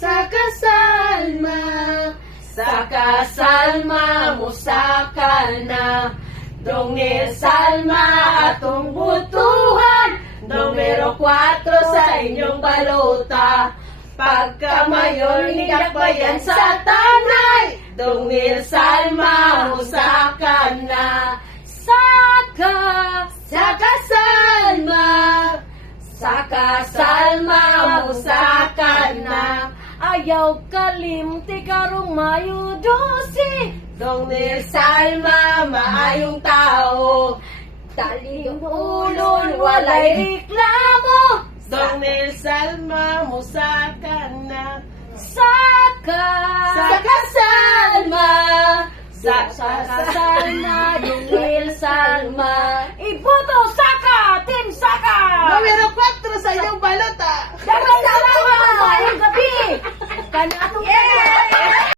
Saka Salma, saka Salma musaka na. Dongil Salma atong butuhan, numero 4 sa inyong balota. Pagka mayon nigakbayan sa tanay, Dongil Salma musaka na. Saka Salma, saka Salma musaka na. Ayaw kalimti karong mayudosi, Dongil Salma maayong tao. Taliyong ulon walay reklamo, Dongil Salma musaka na. Saka Salma, saka Salma, Dongil Salma. Iboto Saka, Team Saka. Numero 4 sa inyong balota. Dapat salamat, maayong gabi. Kanatong